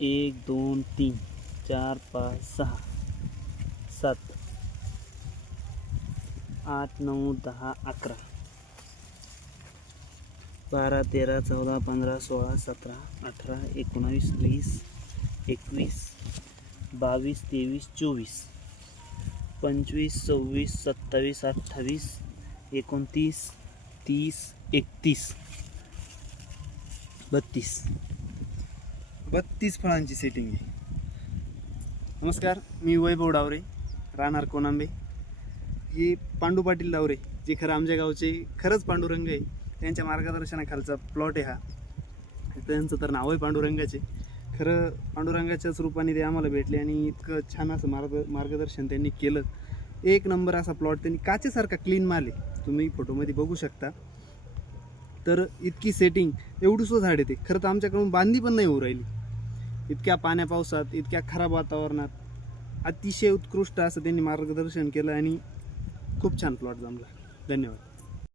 1 2 3 4 5 6 7 8 9 10 11 12 13 14 15 16 17 18 19 20 21 22 23 24 25 26 27 28 29 30 31 32 फळांची सेटिंग आहे. नमस्कार, मी वैभव डावरे, राहणार कोनांबे. हे पांडू पाटील डावरे, जे खरं आमच्या गावचे खरंच पांडुरंग आहे, त्यांच्या मार्गदर्शनाखालचा प्लॉट आहे हा. त्यांचं तर नाव आहे पांडुरंगाचे. खरं पांडुरंगाच्याच रूपाने ते आम्हाला भेटले आणि इतकं छान असं मार्गदर्शन त्यांनी केलं. एक नंबर असा प्लॉट, त्यांनी काचेसारखा क्लीन माल आहे, तुम्ही फोटोमध्ये बघू शकता. तर इतकी सेटिंग, एवढंसं झाड येते. खरं तर आमच्याकडून बांधणी पण नाही होऊ राहिली, इतक्या पाण्या पावसात, इतक्या खराब वातावरणात अतिशय उत्कृष्ट असं त्यांनी मार्गदर्शन केलं आणि खूप छान प्लॉट जमला. धन्यवाद.